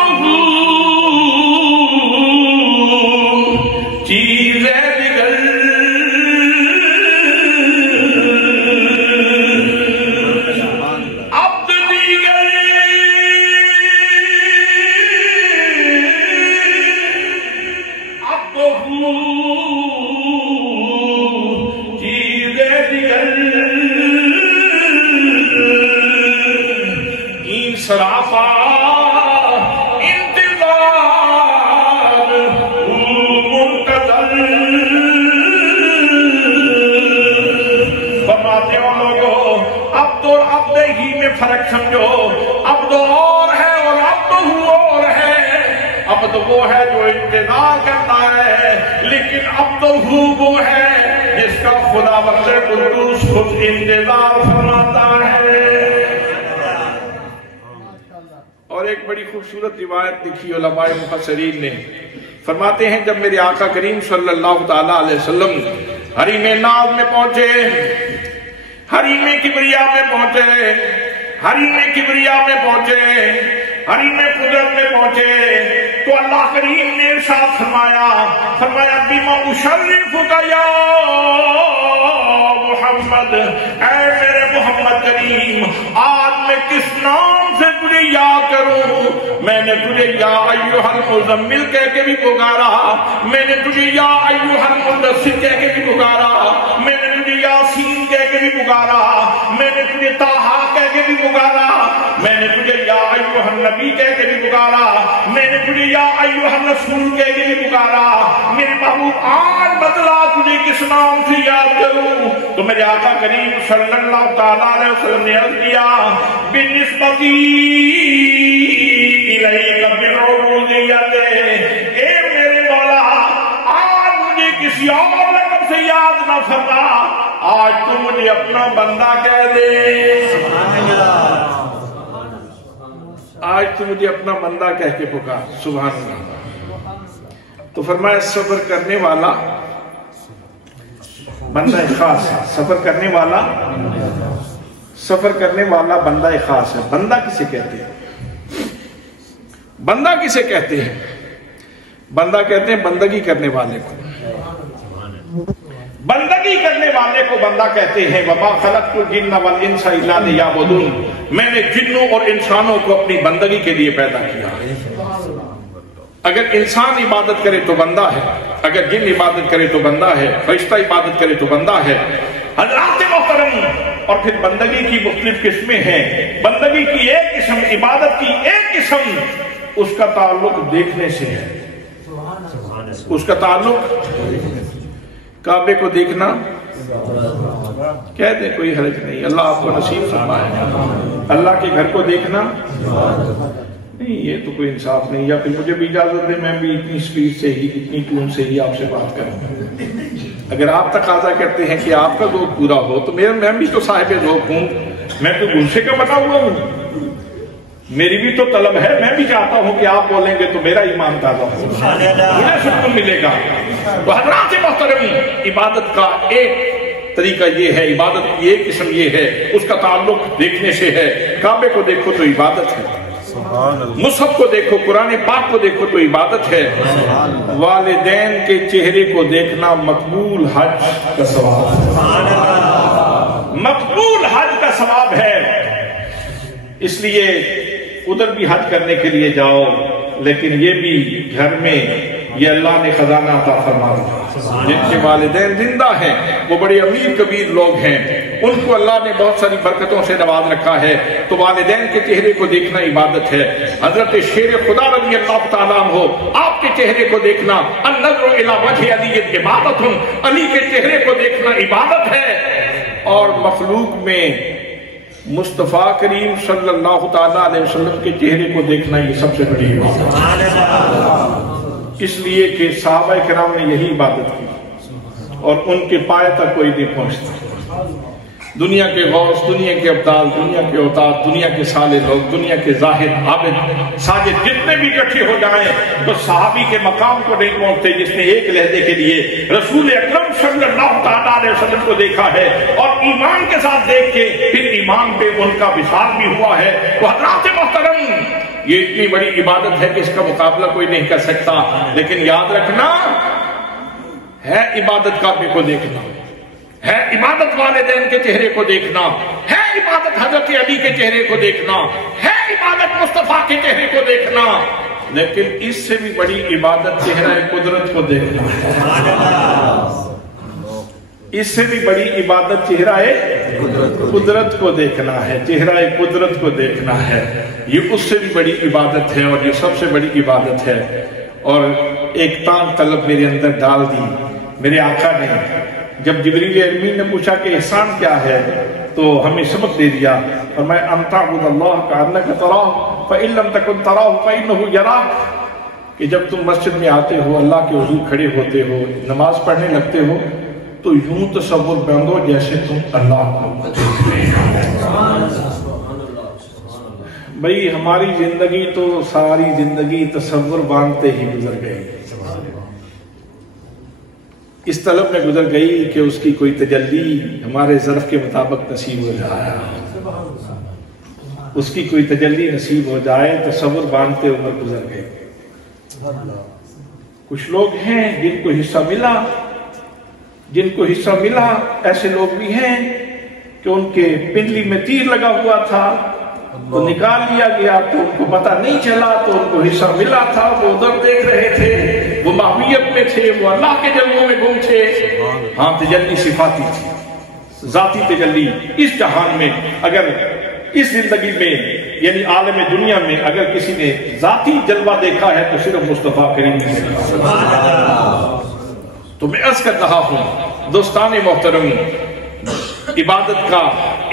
چیز دیگر عبد دیگر عبد چیز دیگر این سرافا فرق سمجھو، عبد اور ہے اور عبد اور ہے۔ عبد وہ ہے جو انتظار کرتا ہے، لیکن عبد وہ ہے جس کا خدا بخش قدوس خود انتظار فرماتا ہے۔ اور ایک بڑی خوبصورت روایت لکھی علماء مفسرین نے، فرماتے ہیں جب میرے آقا کریم صلی اللہ تعالیٰ علیہ وسلم حریم ناز میں پہنچے، حریم کبریا میں پہنچے، حریم کبریا میں پہنچے، حریم قدرت میں پہنچے، تو اللہ کریم نے ارشاد فرمایا بما اشرفک یا محمد، اے میرے محمد کریم آج میں کس نام سے تجھے یاد کروں؟ میں نے تجھے یا ایھا المزمل کہہ کے بھی پکارا، میں نے تجھے یا ایھا المدثر کہہ کے بھی پکارا، میں نے تجھے یاسین کہہ کے بھی پکارا، میں نے تجھے طٰہٰ کہہ کے بھی پکارا، میں نے تجھے یا ایھا النبی کہہ کے بھی پکارا، میں نے تجھے یا ایھا الرسول کہہ کے بھی پکارا۔ میرے محبوب آج بتلا تجھے کس نام سے یاد کروں؟ تو میرے آقا کریم صلی اللہ تعالیٰ علیہ وسلم نے عرض کیا بنسبتی الیک بالعبودیت، اے میرے مولا آج مجھے کسی اور لقب سے یاد نہ فرما، آج تو مجھے اپنا بندہ کہہ دے، آج تو مجھے اپنا بندہ کہہ کے پکار۔ سبحان اللہ۔ تو فرمایا صبر کرنے والا بندہ خاص ہے، سفر کرنے والا بندہ خاص ہے۔ بندہ کسے کہتے ہیں؟ بندہ کسے کہتے ہیں؟ بندہ کہتے ہیں بندگی کرنے والے کو، بندگی کرنے والے کو بندہ کہتے ہیں۔ وَمَا خَلَقْتُ الْجِنَّ وَالْإِنسَ إِلَّا لِيَعْبُدُونِ، میں نے جنوں اور انسانوں کو اپنی بندگی کے لیے پیدا کیا۔ اگر انسان عبادت کرے تو بندہ ہے، اگر جن عبادت کرے تو بندہ ہے، فرشتہ عبادت کرے تو بندہ ہے۔ حضرات محترم، اور پھر بندگی کی مختلف قسمیں ہیں۔ بندگی کی ایک قسم، عبادت کی ایک قسم، اس کا تعلق دیکھنے سے ہے۔ اس کا تعلق کعبے کو دیکھنا، کہہ دیں کوئی حرج نہیں، اللہ آپ کو نصیب فرمائے۔ اللہ کے گھر کو دیکھنا نہیں، یہ تو کوئی انصاف نہیں، یا پھر مجھے بھی اجازت دیں میں بھی اتنی سپیڈ سے ہی، اتنی ٹون سے ہی آپ سے بات کروں۔ اگر آپ تقاضا کرتے ہیں کہ آپ کا ذوق پورا ہو تو میں بھی تو صاحب ذوق ہوں، میں تو غصے کا بنا ہوا ہوں، میری بھی تو طلب ہے، میں بھی چاہتا ہوں کہ آپ بولیں گے تو میرا ایمان تازہ ہو، مجھے سکون ملے گا۔ تو حضرات محترم، عبادت کا ایک طریقہ یہ ہے، عبادت کی ایک قسم یہ ہے، اس کا تعلق دیکھنے سے ہے۔ کعبے کو دیکھو تو عبادت ہے، مصحف کو دیکھو، قرآن پاک کو دیکھو تو عبادت ہے۔ والدین کے چہرے کو دیکھنا مقبول حج کا ثواب، مقبول حج کا ثواب ہے۔ اس لیے ادھر بھی حج کرنے کے لیے جاؤ، لیکن یہ بھی گھر میں یہ اللہ نے خزانہ عطا فرمایا۔ جن کے والدین زندہ ہیں وہ بڑے امیر کبیر لوگ ہیں، ان کو اللہ نے بہت ساری برکتوں سے نواز رکھا ہے، تو والدین کے چہرے کو دیکھنا عبادت ہے۔ حضرت شیر خدا رضی اللہ تعالیٰ عنہ، آپ کے چہرے کو دیکھنا، النظر الی وجہ علی عبادت، علی کے چہرے کو دیکھنا عبادت ہے۔ اور مخلوق میں مصطفیٰ کریم صلی اللہ تعالیٰ علیہ وسلم کے چہرے کو دیکھنا یہ سب سے بڑی عبادت ہے، اس لیے کہ صحابہ کرام نے یہی عبادت کی اور ان کے پائے تک کوئی نہیں پہنچتا۔ دنیا کے غوث، دنیا کے ابدال، دنیا کے اوتاد، دنیا کے صالح لوگ، دنیا کے زاہد، عابد، ساجد جتنے بھی اکٹھے ہو جائیں تو صحابی کے مقام کو نہیں پہنچتے جس نے ایک لہجے کے لیے رسول اکرم صلی اللہ تعالیٰ علیہ وسلم کو دیکھا ہے اور ایمان کے ساتھ دیکھ کے پھر ایمان پہ ان کا وصال بھی ہوا ہے۔ تو حضرات محترم، یہ اتنی بڑی عبادت ہے کہ اس کا مقابلہ کوئی نہیں کر سکتا، لیکن یاد رکھنا ہے عبادت کعبے کو دیکھنا، ہے عبادت والدین کے چہرے کو دیکھنا، ہے عبادت حضرت علی کے چہرے کو دیکھنا، ہے عبادت مصطفیٰ کے چہرے کو دیکھنا، لیکن اس سے بھی بڑی عبادت چہرہ قدرت کو دیکھنا ہے۔ اس سے بھی بڑی عبادت چہرہ قدرت کو دیکھنا ہے، چہرہ قدرت کو دیکھنا ہے، یہ اس سے بھی بڑی عبادت ہے اور یہ سب سے بڑی عبادت ہے۔ اور ایک تانگ طلب میرے اندر ڈال دی میرے آقا نے، جب جبریل امین نے پوچھا کہ احسان کیا ہے تو ہمیں سبق دے دیا، اور میں ان تعبد اللہ کأنک تراہ فإن لم تکن تراہ فإنہ یراک، کہ جب تم مسجد میں آتے ہو، اللہ کے حضور کھڑے ہوتے ہو، نماز پڑھنے لگتے ہو تو یوں تصور باندھو جیسے تم اللہ کو دیکھ رہے ہو۔ بھئی ہماری زندگی تو ساری زندگی تصور باندھتے ہی گزر گئی، اس طلب میں گزر گئی کہ اس کی کوئی تجلی ہمارے ظرف کے مطابق نصیب ہو جائے، اس کی کوئی تجلی نصیب ہو جائے، تصور باندھتے عمر گزر گئے۔ کچھ لوگ ہیں جن کو حصہ ملا، ایسے لوگ بھی ہیں کہ ان کے پنڈلی میں تیر لگا ہوا تھا تو نکال لیا گیا تو ان کو پتہ نہیں چلا، تو ان کو حصہ ملا تھا، وہ ادھر دیکھ رہے تھے، وہ ماہویت میں تھے، وہ اللہ کے جلووں میں گم تھے۔ ہاں تجلی صفاتی تھی، ذاتی تجلی۔ اس جہان میں اگر اس زندگی میں یعنی عالم دنیا میں اگر کسی نے ذاتی جلوہ دیکھا ہے تو صرف مصطفیٰ کریم نے دیکھا۔ تو میں عرض کر رہا ہوں دوستان محترم، عبادت کا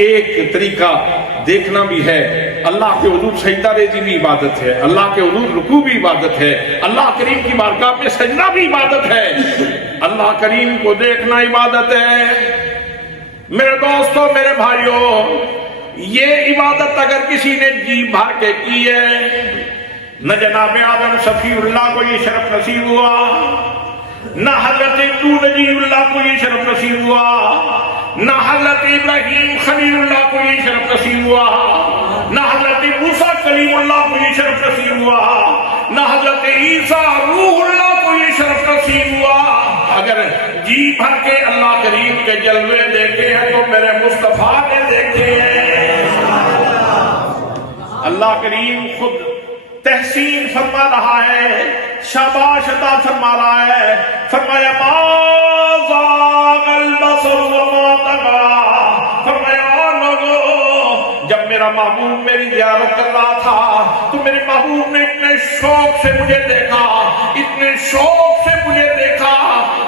ایک طریقہ دیکھنا بھی ہے، اللہ کے حضور سجدہ ریزی بھی عبادت ہے، اللہ کے حضور رکوع بھی عبادت ہے، اللہ کریم کی بارگاہ میں سجدہ بھی عبادت ہے، اللہ کریم کو دیکھنا عبادت ہے۔ میرے دوستوں، میرے بھائیوں، یہ عبادت اگر کسی نے جی بھر کے کی ہے، نہ جناب آدم صفی اللہ کو یہ شرف نصیب ہوا، نہ حضرت نبی اللہ کو یہ شرف نصیب ہوا، نہ حضرت ابراہیم خلیل اللہ کو یہ شرف نصیب ہوا، نہ حضرت موسیٰ کلیم اللہ کو یہ شرف نصیب ہوا، نہ حضرت عیسیٰ روح اللہ کو یہ شرف نصیب ہوا۔ اگر جی بھر کے اللہ کریم کے جلوے دیکھے ہیں تو میرے مصطفیٰ نے دیکھے ہیں۔ اللہ کریم خود تحسین فرما رہا ہے، شاباش عطا فرما رہا ہے. فرمایا ما زاغ البصر وما طغى. فرمایا لوگو، جب میرا محبوب میری زیارت کر رہا تھا تو میرے محبوب نے اتنے شوق سے مجھے دیکھا، اتنے شوق سے مجھے دیکھا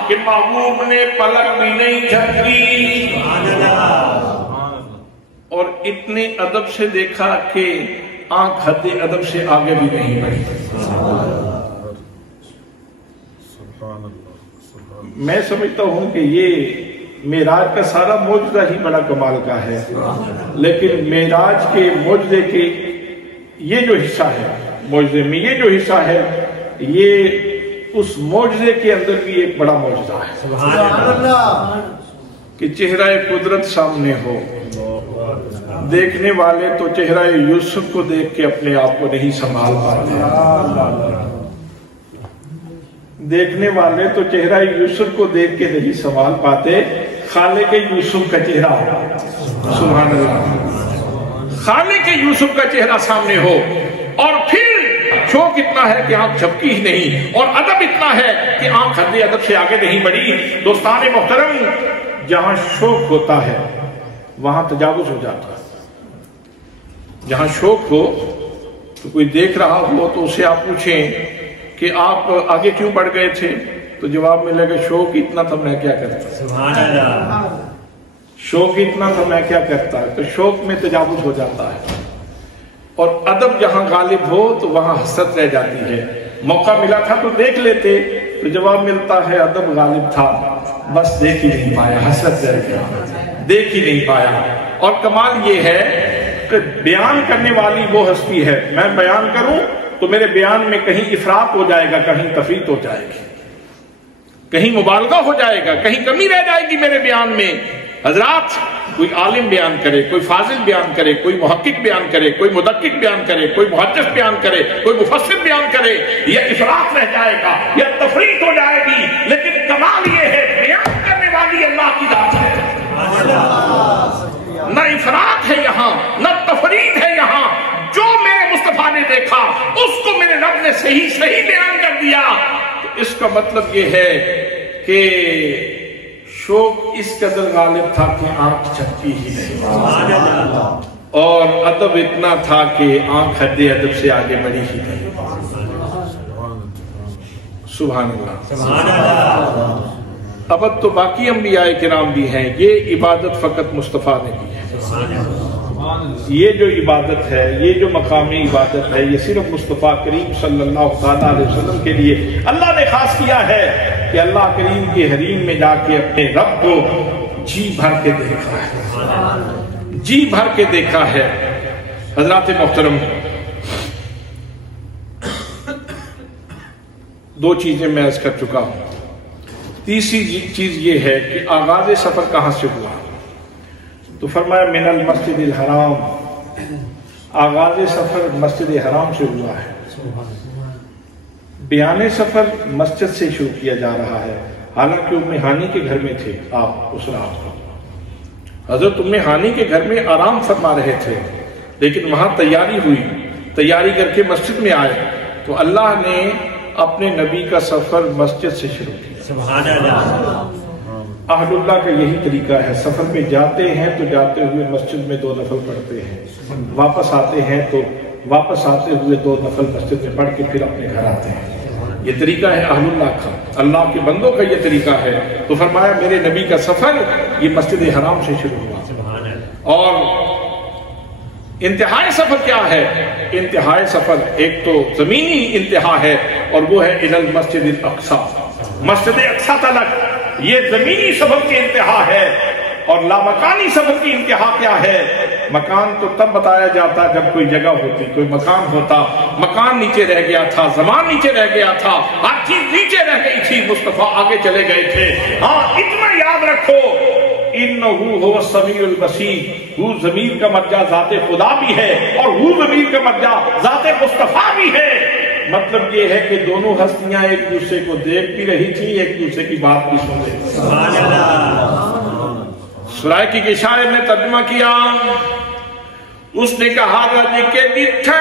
کہ محبوب نے پلک بھی نہیں جھپکی، اور اتنے ادب سے دیکھا کہ آنکھ حد ادب سے آگے بھی نہیں بڑھی. میں سمجھتا ہوں کہ یہ معراج کا سارا معجزہ ہی بڑا کمال کا ہے، لیکن معراج کے معجزے کے یہ جو حصہ ہے، معجزے میں یہ جو حصہ ہے، یہ اس معجزے کے اندر بھی ایک بڑا معجزہ ہے. سبحان اللہ. کہ چہرہ قدرت سامنے ہو. دیکھنے والے تو چہرہ یوسف کو دیکھ کے اپنے آپ کو نہیں سنبھال پاتے، دیکھنے والے تو چہرہ یوسف کو دیکھ کے نہیں سنبھال پاتے، خالق یوسف کا چہرہ، سبحان اللہ، خالق یوسف کا چہرہ سامنے ہو، اور پھر شوق اتنا ہے کہ آنکھ جھپکی ہی نہیں، اور ادب اتنا ہے کہ آنکھ حد ادب سے آگے نہیں بڑھی. دوستان محترم، جہاں شوق ہوتا ہے وہاں تجاوز ہو جاتا ہے. جہاں شوق ہو تو کوئی دیکھ رہا ہو تو اسے آپ پوچھیں کہ آپ آگے کیوں بڑھ گئے تھے، تو جواب ملے گا شوق اتنا تھا میں کیا کرتا. سبحان اللہ. شوق اتنا تھا میں کیا کرتا. تو شوق میں تجاوز ہو جاتا ہے، اور ادب جہاں غالب ہو تو وہاں حسرت رہ جاتی ہے. موقع ملا تھا تو دیکھ لیتے، تو جواب ملتا ہے ادب غالب تھا، بس دیکھ ہی نہیں پایا، حسرت رہ گیا، دیکھ ہی نہیں پایا. اور کمال یہ ہے کہ بیان کرنے والی وہ ہستی ہے، میں بیان کروں تو میرے بیان میں کہیں افراط ہو جائے گا، کہیں تفریط ہو جائے گی، کہیں مبالغہ ہو جائے گا، کہیں کمی رہ جائے گی میرے بیان میں. حضرات، کوئی عالم بیان کرے، کوئی فاضل بیان کرے، کوئی محقق بیان کرے، کوئی مدقق بیان کرے، کوئی محدث بیان کرے، کوئی مفسر بیان کرے، یا افراط رہ جائے گا یا تفریط ہو جائے گی، لیکن کمال یہ ہے بیان کرنے والی اللہ کی ذات ہے. نہ افراط ہے یہاں، نہ تفریط ہے یہاں. جو میرے مصطفیٰ نے دیکھا اس کو میرے رب نے صحیح بیان کر دیا. تو اس کا مطلب یہ ہے کہ شوق اس قدر غالب تھا کہ آنکھ جھپکی ہی نہیں، اور ادب اتنا تھا کہ آنکھ حد ادب سے آگے بڑھی ہی نہیں. سبحان اللہ. اب تو باقی انبیاء کرام بھی ہیں، یہ عبادت فقط مصطفیٰ نے کی ہے. یہ جو عبادت ہے، یہ جو مقامی عبادت ہے، یہ صرف مصطفیٰ کریم صلی اللہ علیہ وسلم کے لیے اللہ نے خاص کیا ہے کہ اللہ کریم کے حریم میں جا کے اپنے رب کو جی بھر کے دیکھا ہے، جی بھر کے دیکھا ہے. حضرات محترم، دو چیزیں میں عرض کر چکا ہوں. تیسری چیز یہ ہے کہ آغاز سفر کہاں سے ہوا. تو فرمایا من المسجد الحرام، آغاز سفر مسجد حرام سے ہوا ہے. بیان سفر مسجد سے شروع کیا جا رہا ہے، حالانکہ ام ہانی کے گھر میں تھے آپ اس رات کو. حضرت ام ہانی کے گھر میں آرام فرما رہے تھے، لیکن وہاں تیاری ہوئی، تیاری کر کے مسجد میں آئے تو اللہ نے اپنے نبی کا سفر مسجد سے شروع کیا. سبحان اللہ. اہل اللہ کا یہی طریقہ ہے، سفر میں جاتے ہیں تو جاتے ہوئے مسجد میں 2 نفل پڑھتے ہیں، واپس آتے ہیں تو واپس آتے ہوئے 2 نفل مسجد میں پڑھ کے پھر اپنے گھر آتے ہیں. یہ طریقہ ہے اہل اللہ کا، اللہ کے بندوں کا یہ طریقہ ہے. تو فرمایا میرے نبی کا سفر یہ مسجد حرام سے شروع ہوا. اور انتہائی سفر کیا ہے؟ انتہائی سفر ایک تو زمینی انتہا ہے، اور وہ ہے الی المسجد الاقصی، مسجد اقصی تلک. یہ زمینی سفر کی انتہا ہے. اور لامکانی سفر کی انتہا کیا ہے؟ مکان تو تب بتایا جاتا جب کوئی جگہ ہوتی، کوئی مکان ہوتا. مکان نیچے رہ گیا تھا، زمان نیچے رہ گیا تھا، ہر چیز نیچے رہ گئی تھی، مصطفیٰ آگے چلے گئے تھے. ہاں اتنا یاد رکھو، انہو هو السمیع البصیر، وہ ضمیر کا مرجع ذات خدا بھی ہے اور وہ ضمیر کا مرجع ذات مصطفیٰ بھی ہے. مطلب یہ ہے کہ دونوں ہستیاں ایک دوسرے کو دیکھ بھی رہی تھی، ایک دوسرے کی بات بھی سن رہی تھی. سبحان اللہ. سرائکی کے شاعر نے ترجمہ کیا، اس نے کہا رج کے دتھے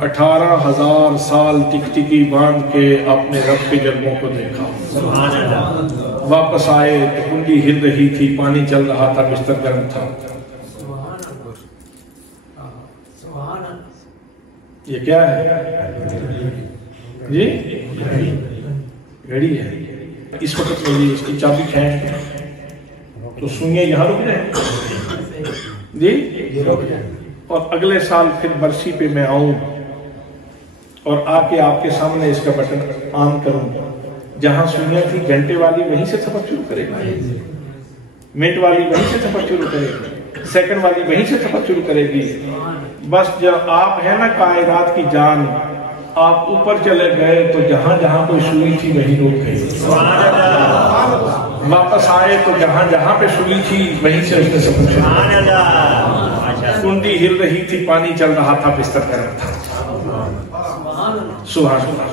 18,000 سال ٹکٹکی باندھ کے اپنے رب کے جلووں کو دیکھا. واپس آئے تو کنڈی ہل رہی تھی، پانی چل رہا تھا، بستر گرم تھا. یہ کیا ہے جی؟ گھڑی ہے. اس وقت میں اس کی چابی کھینچ تو سنیے یہاں رک جائیں جی. اور اگلے سال پھر برسی پہ میں آؤں اور آ کے آپ کے سامنے اس کا بٹن آن کروں. جہاں سنیا تھی گھنٹے والی وہیں سے سفر شروع کرے گا، منٹ والی وہیں سے سفر شروع کرے گی، سیکنڈ والی وہیں سے سفر شروع کرے گی. بس جب آپ ہیں نا کائنات کی جان، آپ اوپر چلے گئے تو جہاں جہاں کوئی سوئی تھی وہیں رک گئی. واپس آئے تو جہاں جہاں پہ سوئی تھی وہیں سے اس نے سفر شروع. کنڈی ہل رہی تھی، پانی چل رہا تھا، بستر گرم تھا. سبحان اللہ.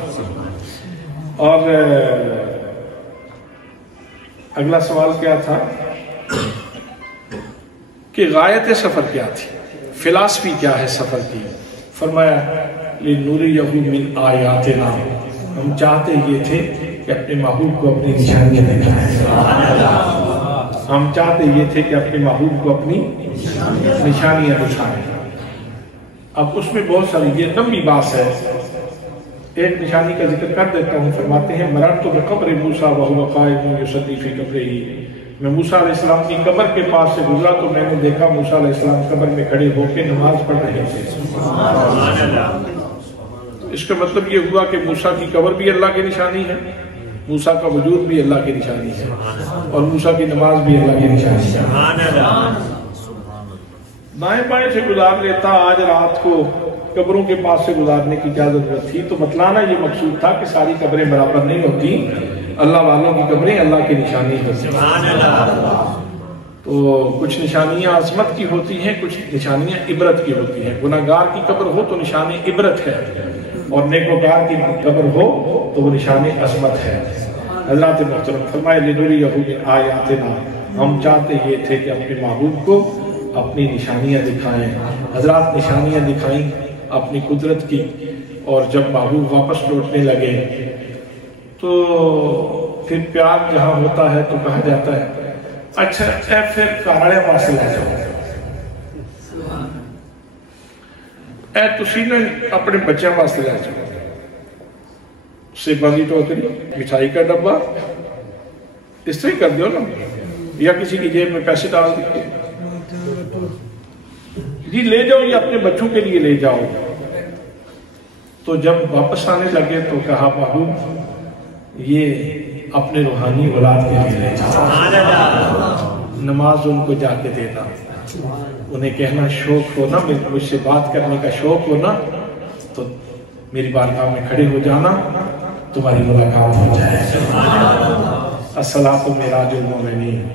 اور اگلا سوال کیا تھا کہ غایت سفر کیا تھی، فلاسفی کیا ہے سفر کی؟ فرمایا لِنُرِيَهُ مِنْ آیاتنا، ہم چاہتے یہ تھے کہ اپنے محبوب کو اپنی نشانیاں دکھائیں. ہم چاہتے یہ تھے کہ اپنے محبوب کو اپنی نشانیاں دکھائیں. اب اس میں بہت ساری، یہ لمبی بات ہے، ایک نشانی کا ذکر کر دیتا ہوں. فرماتے ہیں مررت بقبر موسیٰ وہو قائم یصلی فی قبرہ، میں موسیٰ علیہ السلام کی قبر کے پاس سے گزرا تو میں نے دیکھا موسیٰ علیہ السلام قبر میں کھڑے ہو کے نماز پڑھ رہے تھے. اس کا مطلب یہ ہوا کہ موسیٰ کی قبر بھی اللہ کی نشانی ہے، موسیٰ کا وجود بھی اللہ کی نشانی ہے، اور موسیٰ کی نماز بھی اللہ کی نشانی ہے. دائیں بائیں سے گزار لیتا، آج رات کو قبروں کے پاس سے گزارنے کی کیا ضرورت تھی؟ تو بتلانا یہ مقصود تھا کہ ساری قبریں برابر نہیں ہوتی، اللہ والوں کی قبریں اللہ کی نشانی ہوتی ہیں. تو کچھ نشانیاں عظمت کی ہوتی ہیں، کچھ نشانیاں عبرت کی ہوتی ہیں. گناہگار کی قبر ہو تو نشانی عبرت ہے، اور نیکوکار کی قبر ہو تو وہ نشان عظمت ہے. حضرات محترم فرمائے لِنُرِيَهُ مِنْ آیاتنا، ہم چاہتے یہ تھے کہ اپنے محبوب کو اپنی نشانیاں دکھائیں. حضرات نشانیاں دکھائیں اپنی قدرت کی، اور جب محبوب واپس لوٹنے لگے تو پھر پیار جہاں ہوتا ہے تو کہا جاتا ہے اچھا اے پھر کارڑے واسطے لے جاؤ، اے تسی نے اپنے بچوں واسطے لے جاؤ، سے بازی ٹوکری، مٹھائی کا ڈبہ، اس طرح کر دیو نا، یا کسی کی جیب میں پیسے ڈال دیتے جی لے جاؤ، یہ اپنے بچوں کے لیے لے جاؤ. تو جب واپس آنے لگے تو کہا محبوب یہ اپنے روحانی اولاد کے لیے لے جاؤ، نماز ان کو جا کے دینا، انہیں کہنا شوق ہونا، مجھ سے بات کرنے کا شوق ہونا تو میری بارگاہ میں کھڑے ہو جانا، تمہاری ملاقات ہو جائے. الصلاۃ معراج المومنین،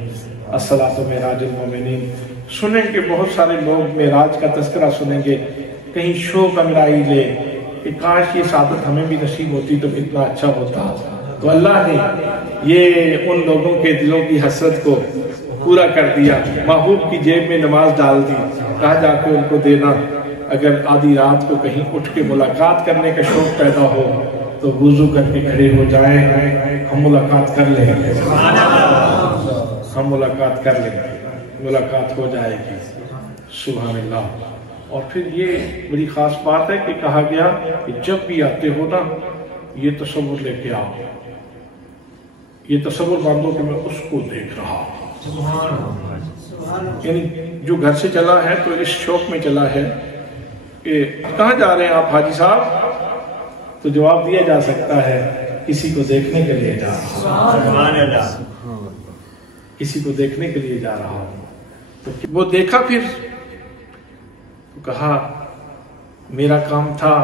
الصلاۃ معراج المومنین. سنیں کہ بہت سارے لوگ معراج کا تذکرہ سنیں گے، کہیں شوق انگڑائی لے کہ کاش یہ سعادت ہمیں بھی نصیب ہوتی تو کتنا اچھا ہوتا. تو اللہ نے یہ ان لوگوں کے دلوں کی حسرت کو پورا کر دیا، محبوب کی جیب میں نماز ڈال دی، کہا جا کے ان کو دینا. اگر آدھی رات کو کہیں اٹھ کے ملاقات کرنے کا شوق پیدا ہو تو وضو کر کے کھڑے ہو جائیں، ہم ملاقات کر لیں گے، ہم ملاقات کر لیں گے، ملاقات ہو جائے گی. سبحان اللہ. اور پھر یہ بڑی خاص بات ہے کہ کہا گیا کہ جب بھی آتے ہو نا یہ تصور لے کے آؤ، یہ تصور باندھو کہ میں اس کو دیکھ رہا ہوں. یعنی جو گھر سے چلا ہے تو اس شوق میں چلا ہے کہ کہاں جا رہے ہیں آپ حاجی صاحب؟ تو جواب دیا جا سکتا ہے کسی کو دیکھنے کے لیے جا رہا ہوں، کسی کو دیکھنے کے لیے جا رہا ہوں. تو وہ دیکھا، پھر تو کہا میرا کام تھا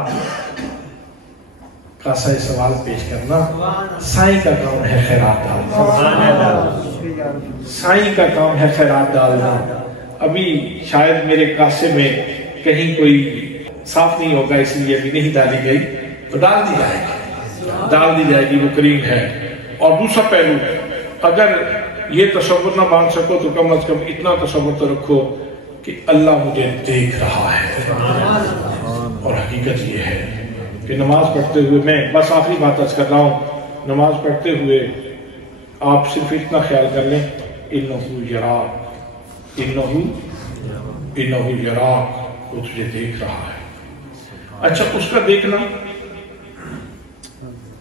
کاسہ سوال پیش کرنا، سائیں کا کام ہے خیرات ڈالنا، سائیں کا کام ہے خیرات ڈالنا. ابھی شاید میرے کاسے میں کہیں کوئی صاف نہیں ہوگا اس لیے ابھی نہیں ڈالی گئی، تو ڈال دی جائے گی، ڈال دی جائے گی، وہ کریم ہے. اور دوسرا پہلو، اگر یہ تصور نہ باندھ سکو تو کم از کم اتنا تصور تو رکھو کہ اللہ مجھے دیکھ رہا ہے. اور حقیقت یہ ہے کہ نماز پڑھتے ہوئے میں بس آخری بات عرض کر رہا ہوں، نماز پڑھتے ہوئے آپ صرف اتنا خیال کر لیں انہو یراک، انہو یراک، وہ تجھے دیکھ رہا ہے۔ اچھا اس کا دیکھنا،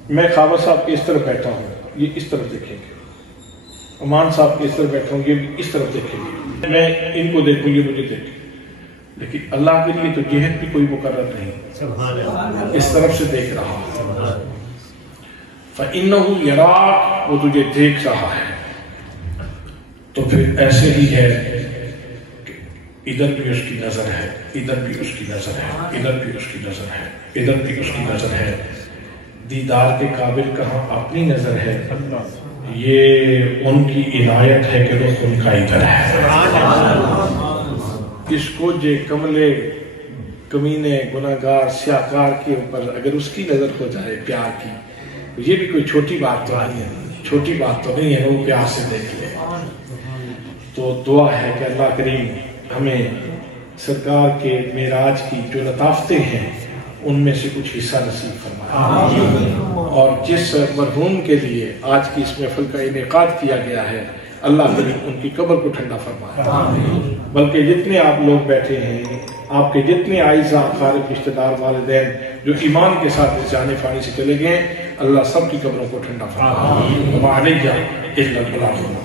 میں خاور صاحب کے اس طرف بیٹھا ہوں، یہ اس طرف دیکھیں گے، امان صاحب کے اس طرف بیٹھا ہوں، یہ بھی اس طرف دیکھیں گے، میں ان کو دیکھوں یہ مجھے دیکھیں، لیکن اللہ کے لیے تو جہت بھی کوئی مقرر نہیں، اس طرف سے دیکھ رہا ہے۔ فَإِنَّهُ يَرَاكَ، وہ تجھے دیکھ رہا ہے۔ تو پھر ایسے ہی ہے کہ ادھر بھی اس کی نظر ہے، ادھر بھی اس کی نظر ہے، ادھر بھی اس کی نظر ہے، ادھر بھی اس کی نظر ہے۔ دیدار کے قابل کہاں اپنی نظر ہے، یہ ان کی عنایت ہے کہ رخ ان کا ادھر ہے۔ اس کو جے کملے کمینے گناہگار سیاکار کے اوپر اگر اس کی نظر ہو جائے پیار کی، یہ بھی کوئی چھوٹی بات تو نہیں ہے، چھوٹی بات تو نہیں ہے، وہ پیار سے دیکھ لے۔ تو دعا ہے کہ اللہ کریم ہمیں سرکار کے معراج کی جو لطافتیں ہیں ان میں سے کچھ حصہ نصیب فرمائے، اور جس مرحوم کے لیے آج کی اس محفل کا انعقاد کیا گیا ہے اللہ کریم ان کی قبر کو ٹھنڈا فرمائے۔ بلکہ جتنے آپ لوگ بیٹھے ہیں، آپ کے جتنے اعزاء اقارب رشتہ دار والدین جو ایمان کے ساتھ اس جان فانی سے چلے گئے، اللہ سب کی قبروں کو ٹھنڈا فرمائے۔ وَمَا عَلَيَّ إِلَّا الْبَلَاغُ۔